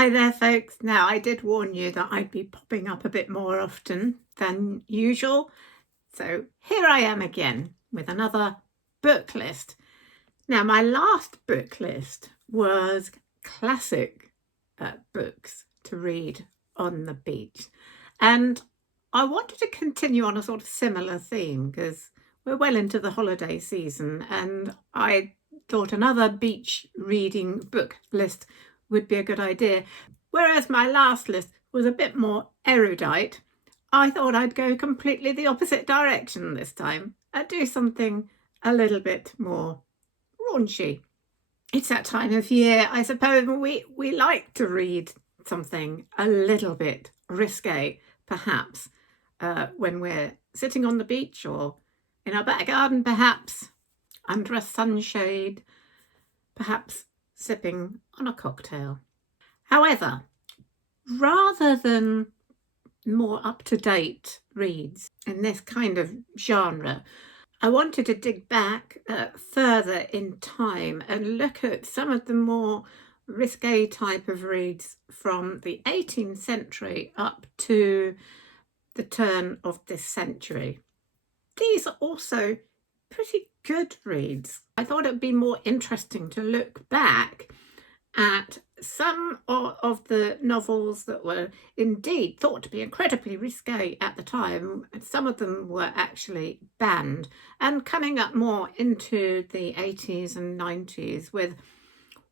Hi there, folks. Now, I did warn you that I'd be popping up a bit more often than usual. So here I am again with another book list. Now, my last book list was classic books to read on the beach. And I wanted to continue on a sort of similar theme because we're well into the holiday season, and I thought another beach reading book list would be a good idea. Whereas my last list was a bit more erudite, I thought I'd go completely the opposite direction this time and do something a little bit more raunchy. It's that time of year, I suppose, we like to read something a little bit risque, perhaps, when we're sitting on the beach or in our back garden, perhaps, under a sunshade, perhaps sipping on a cocktail. However, rather than more up-to-date reads in this kind of genre, I wanted to dig back further in time and look at some of the more risque type of reads from the 18th century up to the turn of this century. These are also pretty good reads. I thought it would be more interesting to look back at some of the novels that were indeed thought to be incredibly risque at the time. Some of them were actually banned, and coming up more into the 80s and 90s with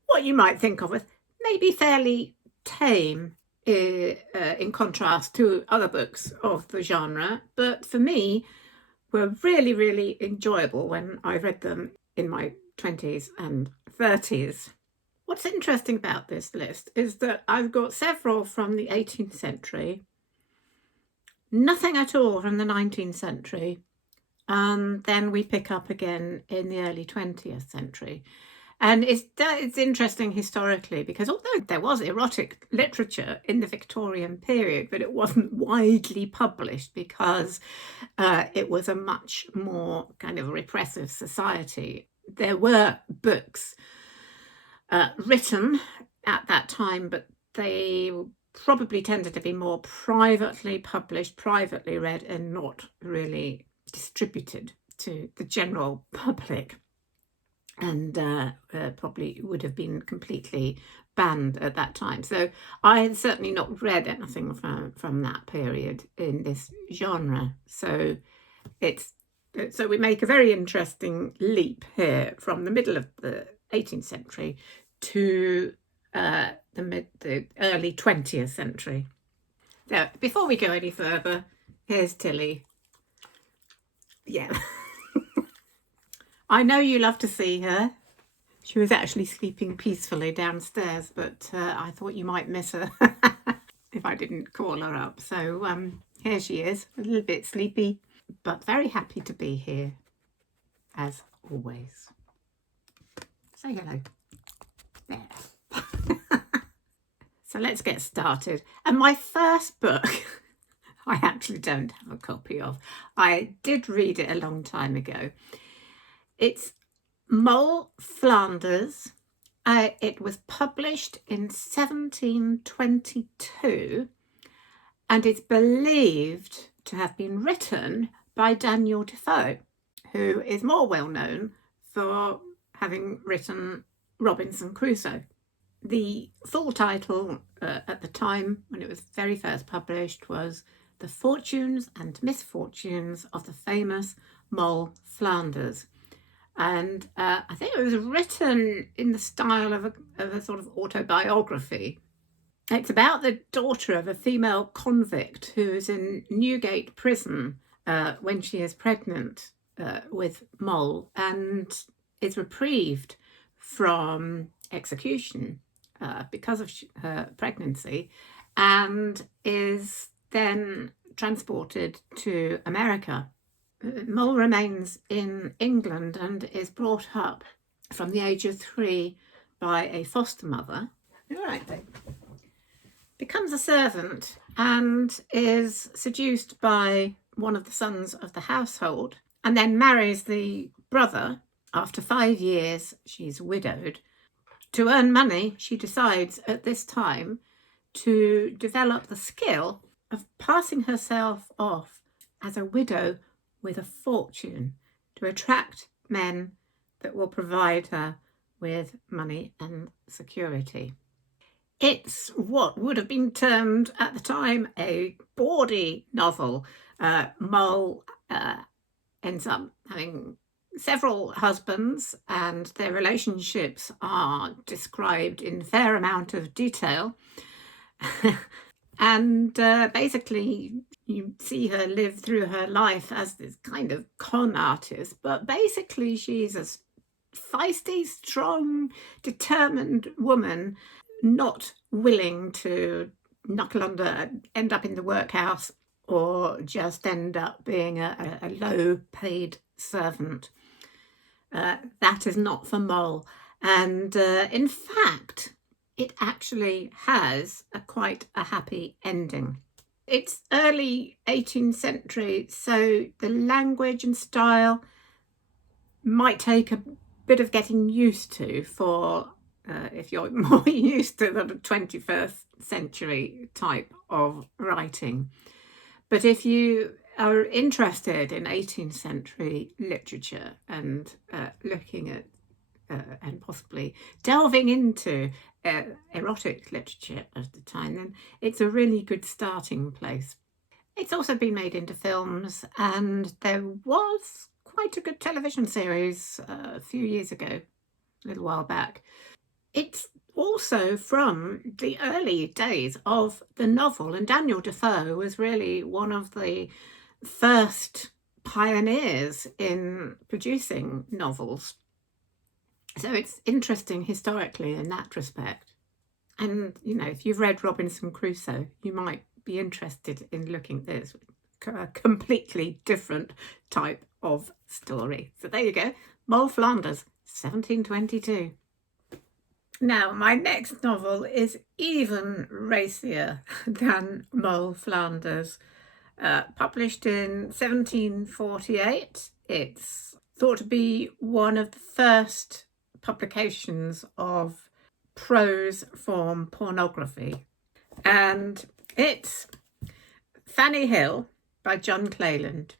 what you might think of as maybe fairly tame in contrast to other books of the genre, but for me were really, really enjoyable when I read them in my 20s and 30s. What's interesting about this list is that I've got several from the 18th century, nothing at all from the 19th century, and then we pick up again in the early 20th century. And it's interesting historically because although there was erotic literature in the Victorian period, but it wasn't widely published because it was a much more kind of repressive society. There were books written at that time, but they probably tended to be more privately published, privately read, and not really distributed to the general public, and probably would have been completely banned at that time. So I had certainly not read anything from that period in this genre. So so we make a very interesting leap here from the middle of the 18th century to the early 20th century. Now, before we go any further, here's Tilly. Yeah. I know you love to see her. She was actually sleeping peacefully downstairs, but I thought you might miss her if I didn't call her up. So here she is, a little bit sleepy, but very happy to be here, as always. Say hello. There. So let's get started. And my first book, I actually don't have a copy of. I did read it a long time ago. It's Moll Flanders. It was published in 1722 and it's believed to have been written by Daniel Defoe, who is more well known for having written Robinson Crusoe. The full title at the time when it was very first published was The Fortunes and Misfortunes of the Famous Moll Flanders. And I think it was written in the style of a sort of autobiography. It's about the daughter of a female convict who is in Newgate prison when she is pregnant with Moll and is reprieved from execution because of her pregnancy, and is then transported to America. Moll remains in England and is brought up from the age of 3 by a foster mother. All right, then. Becomes a servant and is seduced by one of the sons of the household, and then marries the brother. After 5 years, she's widowed. To earn money, she decides at this time to develop the skill of passing herself off as a widow with a fortune to attract men that will provide her with money and security. It's what would have been termed at the time a bawdy novel. Moll ends up having several husbands, and their relationships are described in a fair amount of detail. And basically you see her live through her life as this kind of con artist, but basically she's a feisty, strong, determined woman, not willing to knuckle under, end up in the workhouse, or just end up being a low-paid servant. That is not for Moll. And in fact, it actually has quite a happy ending. It's early 18th century, so the language and style might take a bit of getting used to for if you're more used to the 21st century type of writing. But if you are interested in 18th century literature and looking at and possibly delving into erotic literature at the time, then it's a really good starting place. It's also been made into films, and there was quite a good television series a few years ago, a little while back. It's also from the early days of the novel, and Daniel Defoe was really one of the first pioneers in producing novels. So it's interesting historically in that respect. And, you know, if you've read Robinson Crusoe, you might be interested in looking at this, a completely different type of story. So there you go, Moll Flanders, 1722. Now, my next novel is even racier than Moll Flanders. Published in 1748, it's thought to be one of the first publications of prose form pornography. And it's Fanny Hill by John Cleland,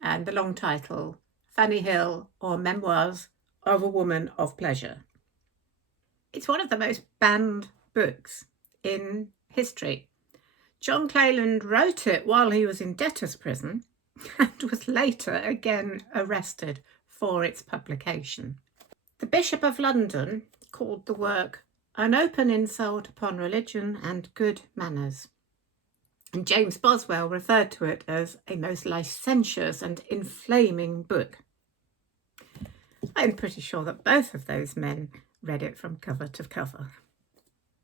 and the long title, Fanny Hill, or Memoirs of a Woman of Pleasure. It's one of the most banned books in history. John Cleland wrote it while he was in debtor's prison and was later again arrested for its publication. The Bishop of London called the work an open insult upon religion and good manners. And James Boswell referred to it as a most licentious and inflaming book. I'm pretty sure that both of those men read it from cover to cover.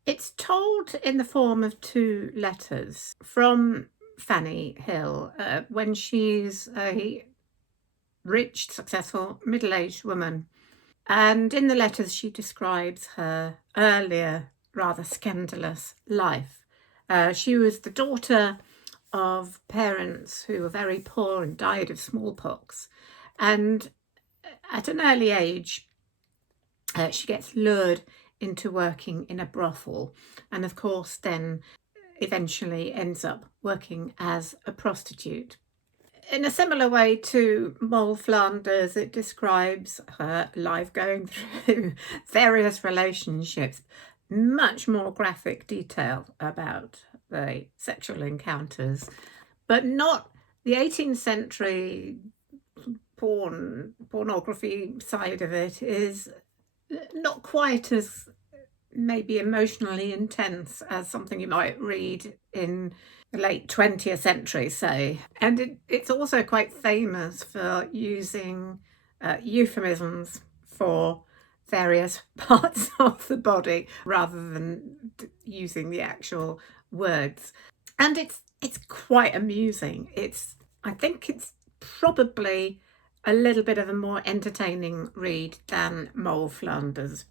It's told in the form of two letters from Fanny Hill when she's a rich, successful, middle-aged woman. And in the letters she describes her earlier, rather scandalous life. She was the daughter of parents who were very poor and died of smallpox. And at an early age, she gets lured into working in a brothel, and of course then eventually ends up working as a prostitute. In a similar way to Moll Flanders, it describes her life going through various relationships, much more graphic detail about the sexual encounters, but not the 18th century pornography side of it is not quite as maybe emotionally intense as something you might read in the late 20th century, say. And it's also quite famous for using euphemisms for various parts of the body rather than using the actual words. And it's quite amusing. I think it's probably a little bit of a more entertaining read than Moll Flanders.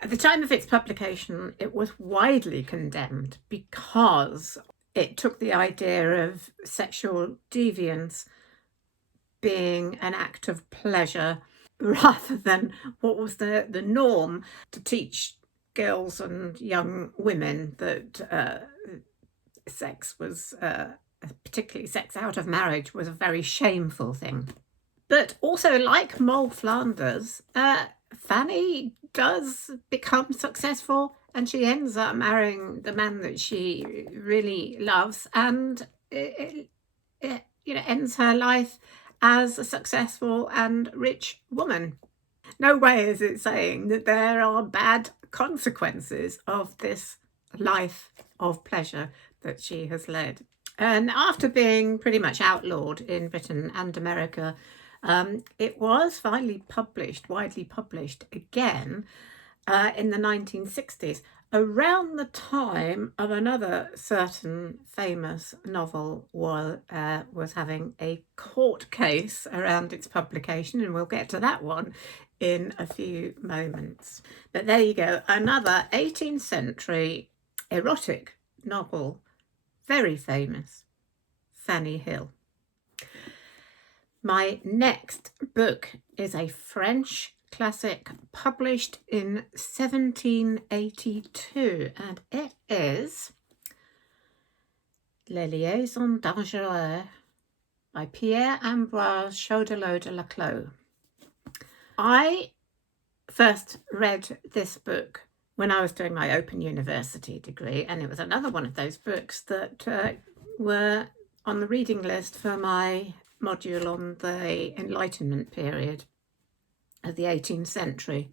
At the time of its publication, it was widely condemned because it took the idea of sexual deviance being an act of pleasure rather than what was the norm to teach girls and young women that sex was, particularly sex out of marriage, was a very shameful thing. But also, like Moll Flanders, Fanny does become successful and she ends up marrying the man that she really loves, and it ends her life as a successful and rich woman. No way is it saying that there are bad consequences of this life of pleasure that she has led. And after being pretty much outlawed in Britain and America, it was finally widely published again in the 1960s, around the time of another certain famous novel was having a court case around its publication, and we'll get to that one in a few moments. But there you go, another 18th century erotic novel, very famous, Fanny Hill. My next book is a French classic published in 1782, and it is Les Liaisons dangereuses by Pierre-Ambroise Chaudelot de Laclos. I first read this book when I was doing my Open University degree, and it was another one of those books that were on the reading list for my module on the Enlightenment period of the 18th century.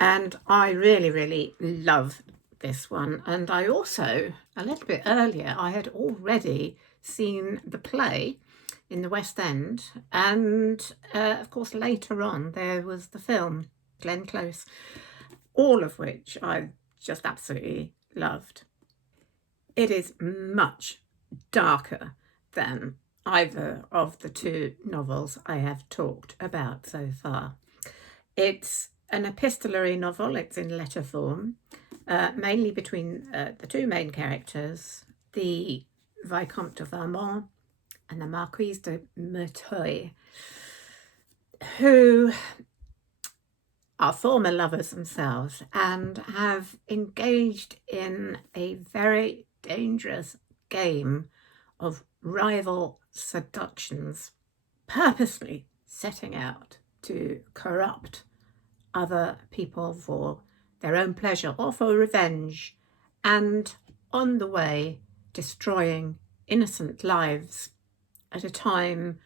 And I really, really love this one. And I also, a little bit earlier, I had already seen the play in the West End. And of course, later on, there was the film, Glenn Close, all of which I just absolutely loved. It is much darker than either of the two novels I have talked about so far. It's an epistolary novel, it's in letter form, mainly between the two main characters, the Vicomte de Valmont and the Marquise de Merteuil, who are former lovers themselves and have engaged in a very dangerous game of rival seductions, purposely setting out to corrupt other people for their own pleasure or for revenge, and on the way destroying innocent lives at a time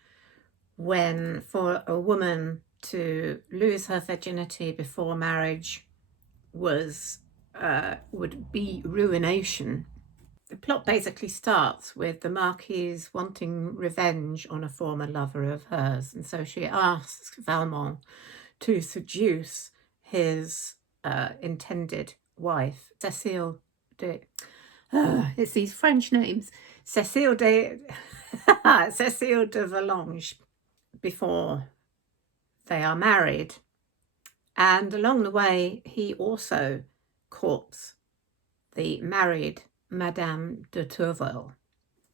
when for a woman to lose her virginity before marriage would be ruination. The plot basically starts with the Marquise wanting revenge on a former lover of hers, and so she asks Valmont to seduce his intended wife, Cécile de... it's these French names. Cécile de Volanges, before they are married. And along the way, he also courts the married Madame de Tourvel.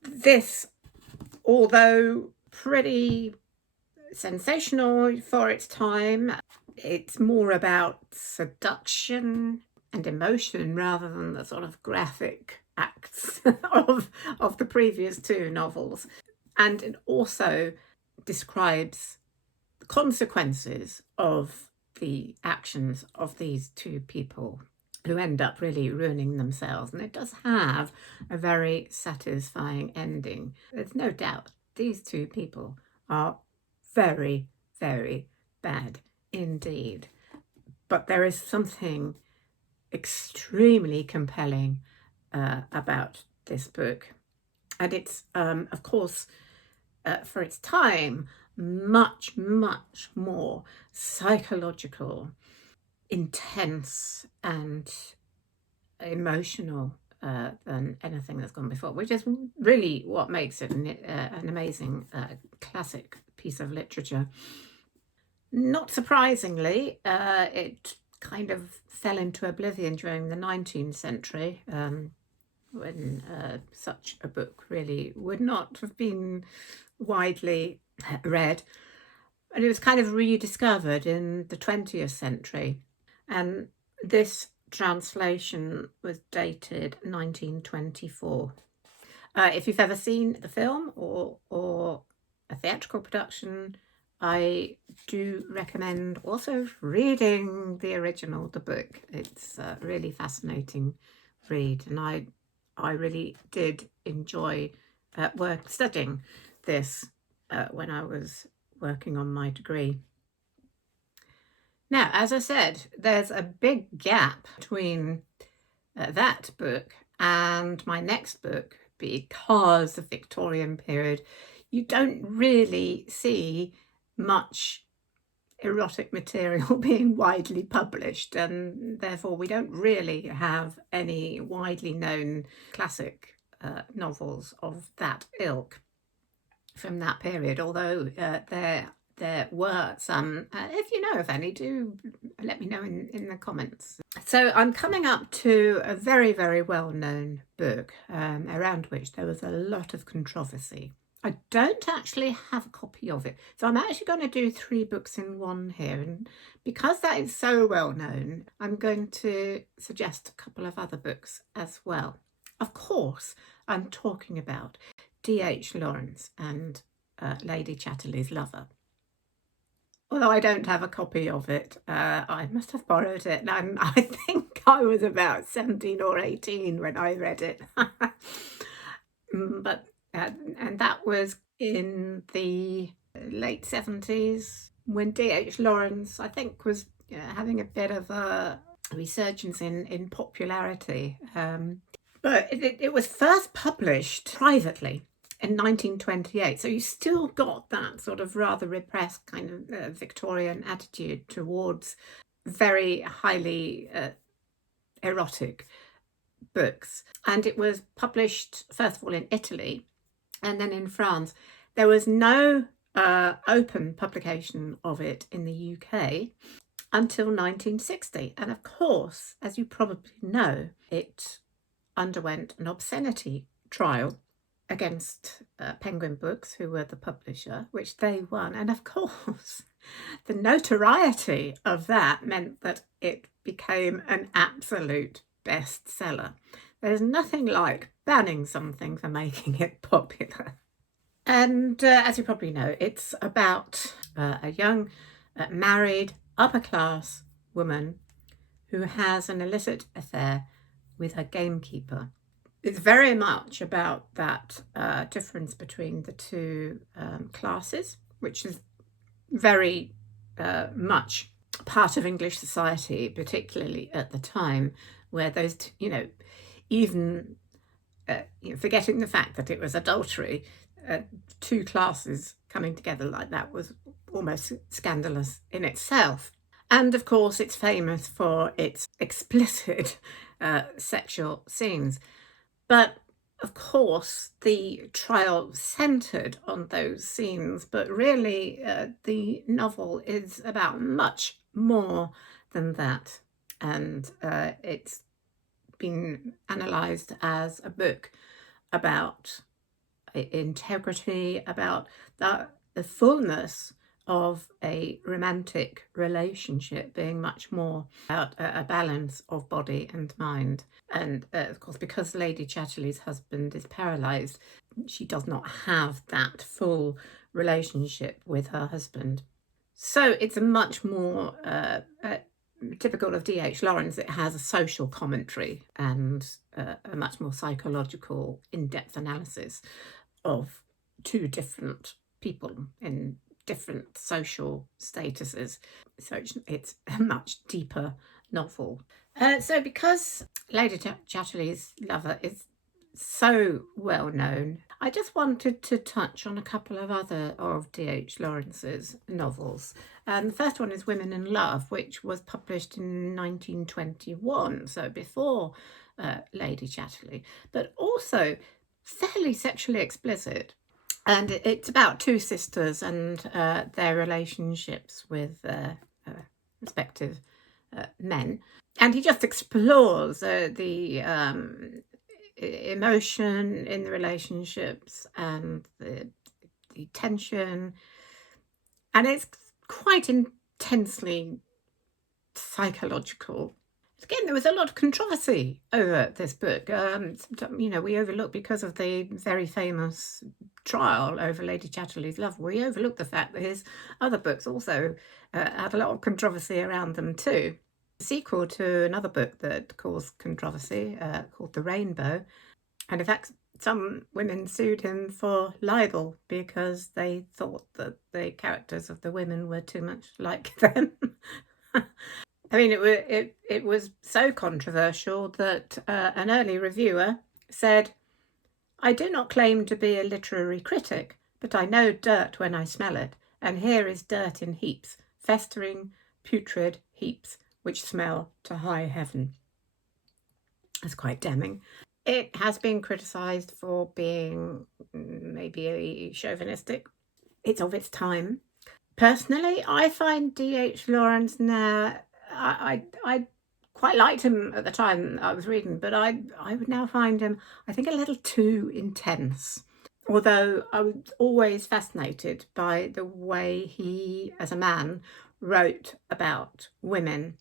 This, although pretty sensational for its time, it's more about seduction and emotion rather than the sort of graphic acts of the previous two novels. And it also describes the consequences of the actions of these two people who end up really ruining themselves. And it does have a very satisfying ending. There's no doubt these two people are very, very bad indeed. But there is something extremely compelling about this book. And it's, of course, for its time, much, much more psychological, intense and emotional than anything that's gone before, which is really what makes it an amazing classic piece of literature. Not surprisingly, it kind of fell into oblivion during the 19th century, when such a book really would not have been widely read. And it was kind of rediscovered in the 20th century. And this translation was dated 1924. If you've ever seen the film or a theatrical production, I do recommend also reading the original, the book. It's a really fascinating read, and I really did enjoy studying this when I was working on my degree. Now, as I said, there's a big gap between that book and my next book because the Victorian period, you don't really see much erotic material being widely published, and therefore we don't really have any widely known classic novels of that ilk from that period, although there were some. If you know of any, do let me know in the comments. So I'm coming up to a very, very well-known book around which there was a lot of controversy. I don't actually have a copy of it, so I'm actually going to do 3 books in one here, and because that is so well known, I'm going to suggest a couple of other books as well. Of course, I'm talking about D.H. Lawrence and Lady Chatterley's Lover. Although I don't have a copy of it, I must have borrowed it, and I think I was about 17 or 18 when I read it. But and that was in the late 70s when D.H. Lawrence, I think, was having a bit of a resurgence in popularity. But it was first published privately in 1928, so you still got that sort of rather repressed kind of Victorian attitude towards very highly erotic books. And it was published first of all in Italy and then in France. There was no open publication of it in the UK until 1960, and of course, as you probably know, it underwent an obscenity trial against Penguin Books, who were the publisher, which they won. And of course, the notoriety of that meant that it became an absolute bestseller. There's nothing like banning something for making it popular. And as you probably know, it's about a young, married, upper-class woman who has an illicit affair with her gamekeeper. It's very much about that difference between the two classes, which is very much part of English society, particularly at the time, where those, even forgetting the fact that it was adultery, 2 classes coming together like that was almost scandalous in itself. And of course, it's famous for its explicit sexual scenes. But of course, the trial centred on those scenes, but really the novel is about much more than that. And it's been analysed as a book about integrity, about the fullness of a romantic relationship being much more about a balance of body and mind. And of course, because Lady Chatterley's husband is paralysed, she does not have that full relationship with her husband. So it's a much more typical of D.H. Lawrence. It has a social commentary and a much more psychological, in-depth analysis of 2 different people in different social statuses. So it's a much deeper novel. So because Lady Chatterley's Lover is so well known, I just wanted to touch on a couple of other of D.H. Lawrence's novels. The first one is Women in Love, which was published in 1921, so before Lady Chatterley, but also fairly sexually explicit. And it's about 2 sisters and their relationships with their respective men. And he just explores the emotion in the relationships and the tension. And it's quite intensely psychological. Again, there was a lot of controversy over this book. We overlook, because of the very famous trial over Lady Chatterley's love, we overlook the fact that his other books also had a lot of controversy around them too. A sequel to another book that caused controversy called The Rainbow. And in fact, some women sued him for libel because they thought that the characters of the women were too much like them. I mean, it was so controversial that an early reviewer said, "I do not claim to be a literary critic, but I know dirt when I smell it, and here is dirt in heaps, festering, putrid heaps, which smell to high heaven." That's quite damning. It has been criticised for being maybe chauvinistic. It's of its time. Personally, I find D.H. Lawrence now, I quite liked him at the time I was reading, but I would now find him, I think, a little too intense. Although I was always fascinated by the way he, as a man, wrote about women.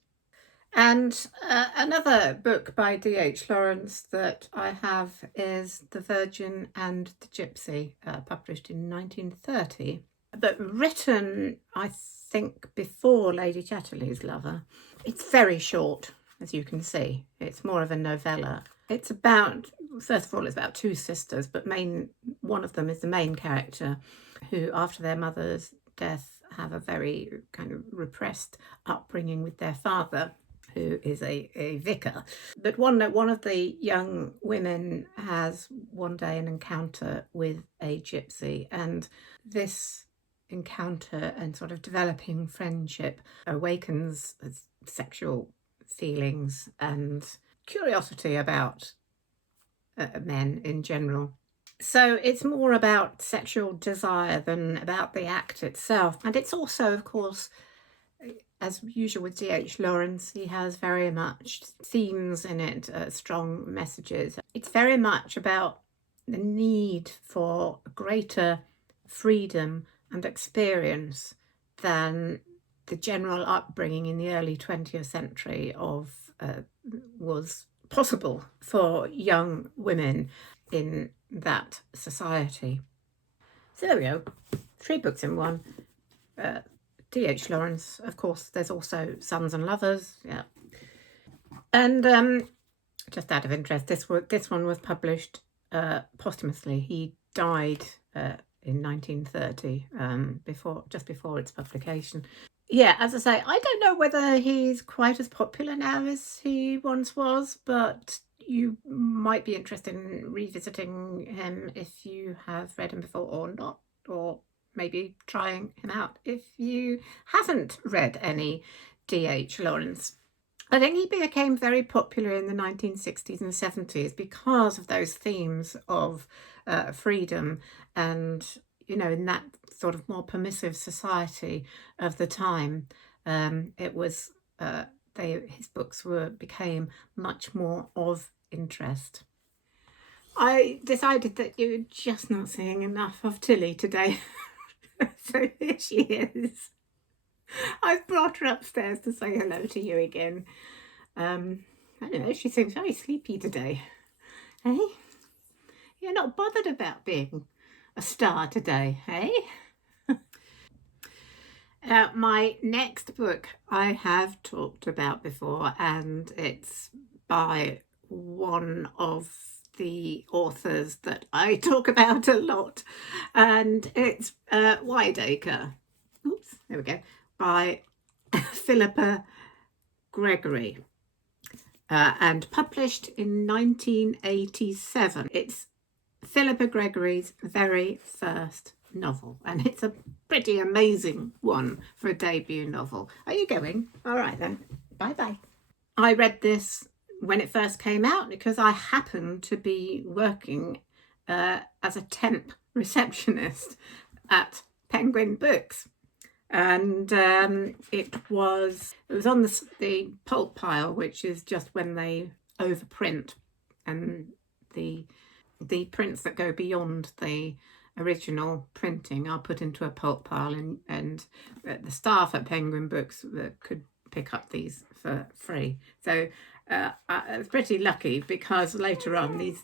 And another book by D.H. Lawrence that I have is The Virgin and the Gypsy, published in 1930, but written, I think, before Lady Chatterley's Lover. It's very short, as you can see. It's more of a novella. It's about, first of all, it's about two sisters, but one of them is the main character, who, after their mother's death, have a very kind of repressed upbringing with their father, who is a vicar. But one of the young women has one day an encounter with a gypsy, and this encounter and sort of developing friendship awakens sexual feelings and curiosity about men in general. So it's more about sexual desire than about the act itself. And it's also, of course, as usual with D.H. Lawrence, he has very much themes in it, strong messages. It's very much about the need for greater freedom and experience than the general upbringing in the early 20th century was possible for young women in that society. So there we go, 3 books in one. D.H. Lawrence, of course. There's also Sons and Lovers, yeah. And just out of interest, this one was published posthumously. He died in 1930, just before its publication. Yeah, as I say, I don't know whether he's quite as popular now as he once was, but you might be interested in revisiting him if you have read him before or not, or maybe trying him out if you haven't read any D.H. Lawrence. I think he became very popular in the 1960s and 70s because of those themes of freedom and, in that sort of more permissive society of the time. His books became much more of interest. I decided that you're just not seeing enough of Tilly today. So here she is. I've brought her upstairs to say hello to you again. I don't know, she seems very sleepy today. Hey? You're not bothered about being a star today, hey? My next book I have talked about before, and it's by one of the authors that I talk about a lot, and it's Wideacre. Oops, there we go. By Philippa Gregory, and published in 1987. It's Philippa Gregory's very first novel, and it's a pretty amazing one for a debut novel. Are you going? All right then, bye-bye. I read this when it first came out because I happened to be working as a temp receptionist at Penguin Books, and it was on the pulp pile, which is just when they overprint, and the prints that go beyond the original printing are put into a pulp pile, and the staff at Penguin Books could pick up these for free. So I was pretty lucky, because later on this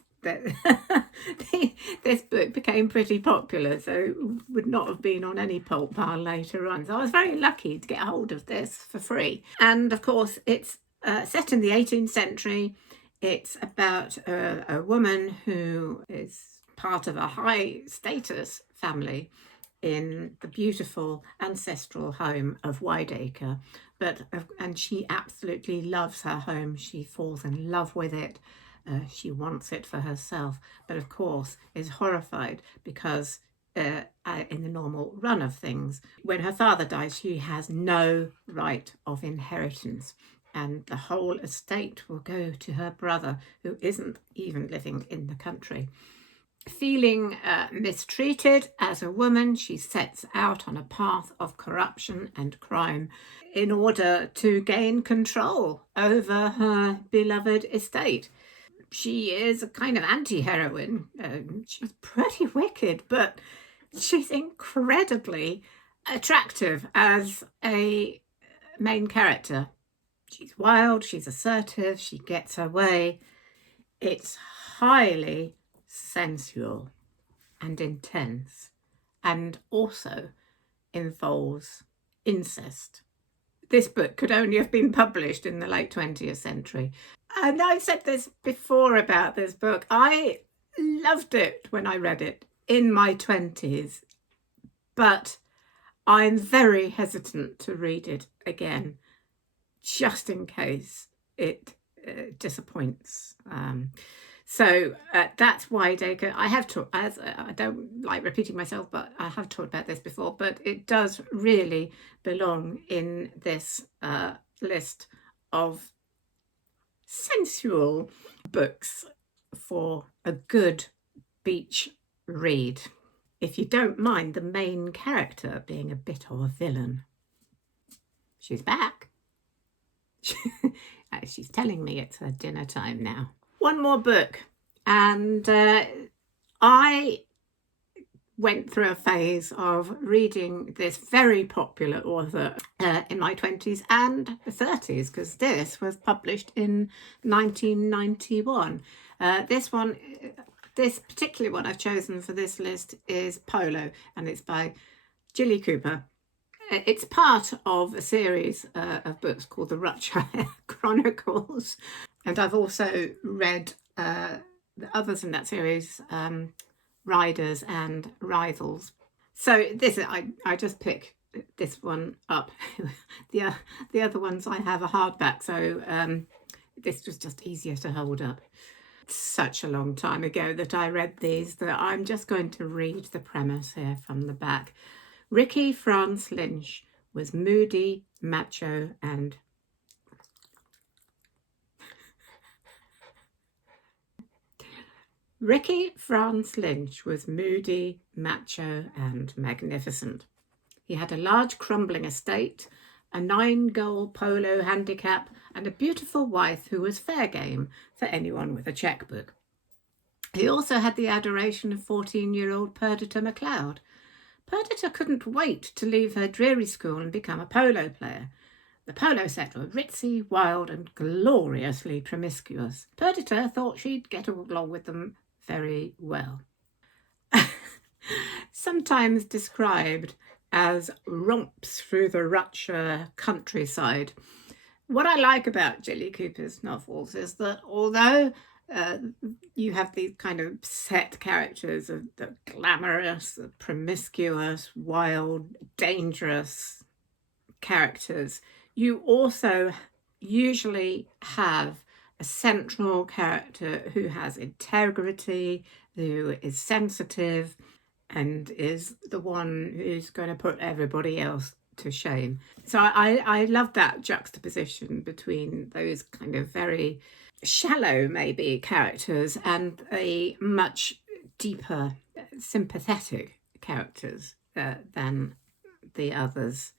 book became pretty popular, so it would not have been on any pulp pile later on. So I was very lucky to get hold of this for free. And of course, it's set in the 18th century. It's about a woman who is part of a high status family in the beautiful ancestral home of Wideacre, and she absolutely loves her home. She falls in love with it. She wants it for herself, but of course is horrified because in the normal run of things, when her father dies, she has no right of inheritance, and the whole estate will go to her brother, who isn't even living in the country. Feeling mistreated as a woman, she sets out on a path of corruption and crime in order to gain control over her beloved estate. She is a kind of anti-heroine. She's pretty wicked, but she's incredibly attractive as a main character. She's wild, she's assertive, she gets her way. It's highly sensual and intense, and also involves incest. This book could only have been published in the late 20th century. And I've said this before about this book. I loved it when I read it in my 20s, but I'm very hesitant to read it again, just in case it disappoints. So that's Wideacre. I have talked, as I don't like repeating myself, but I have talked about this before, but it does really belong in this list of sensual books for a good beach read, if you don't mind the main character being a bit of a villain. She's back. She's telling me it's her dinner time now. One more book, and I went through a phase of reading this very popular author in my 20s and 30s, because this was published in 1991. This particular one I've chosen for this list is Polo, and it's by Jilly Cooper. It's part of a series of books called the Raunchy Chronicles, and I've also read the others in that series, Riders and Rivals. So this I just pick this one up. The other ones I have a hardback, so this was just easier to hold up. Such a long time ago that I read these that I'm just going to read the premise here from the back. Ricky France Lynch was moody, macho, and Ricky France Lynch was moody, macho, and magnificent. He had a large crumbling estate, a 9-goal polo handicap, and a beautiful wife who was fair game for anyone with a checkbook. He also had the adoration of 14-year-old Perdita MacLeod. Perdita couldn't wait to leave her dreary school and become a polo player. The polo set were ritzy, wild, and gloriously promiscuous. Perdita thought she'd get along with them very well. Sometimes described as romps through the Rutshire countryside. What I like about Jilly Cooper's novels is that although you have these kind of set characters of the glamorous, the promiscuous, wild, dangerous characters, you also usually have a central character who has integrity, who is sensitive, and is the one who's going to put everybody else to shame. So I love that juxtaposition between those kind of very shallow, maybe, characters and a much deeper, sympathetic characters than the others.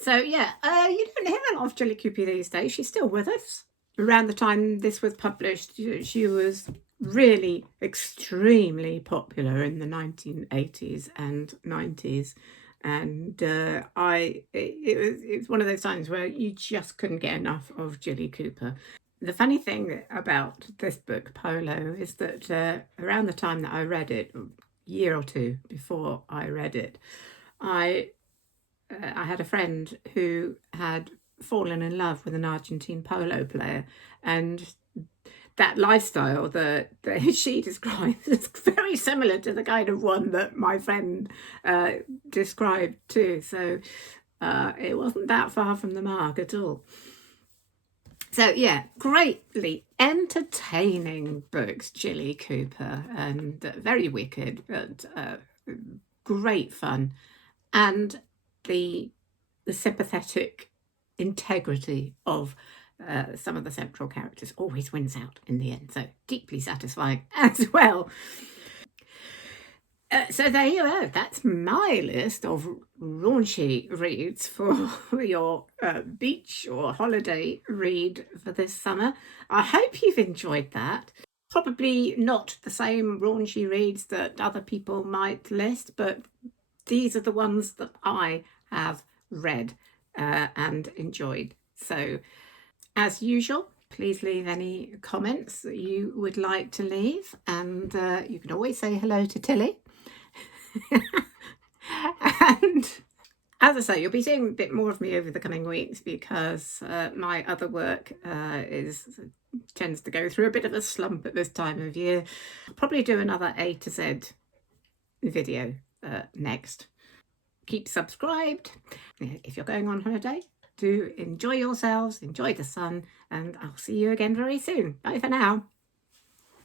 So yeah, you don't hear a lot of Jilly Cooper these days. She's still with us. Around the time this was published, she was really extremely popular in the 1980s and 90s. And it was one of those times where you just couldn't get enough of Jilly Cooper. The funny thing about this book, Polo, is that around the time that I read it, a year or two before I read it, I had a friend who had fallen in love with an Argentine polo player, and that lifestyle that she describes is very similar to the kind of one that my friend described too. So it wasn't that far from the mark at all. So yeah, greatly entertaining books, Jilly Cooper, and very wicked, but great fun, and the sympathetic integrity of some of the central characters always wins out in the end. So deeply satisfying as well. So there you go. That's my list of raunchy reads for your beach or holiday read for this summer. I hope you've enjoyed that. Probably not the same raunchy reads that other people might list, but these are the ones that I have read and enjoyed. So as usual, please leave any comments that you would like to leave, and you can always say hello to Tilly. And as I say, you'll be seeing a bit more of me over the coming weeks because my other work tends to go through a bit of a slump at this time of year. I'll probably do another A to Z video next. Keep subscribed. If you're going on holiday, do enjoy yourselves, enjoy the sun, and I'll see you again very soon. Bye for now.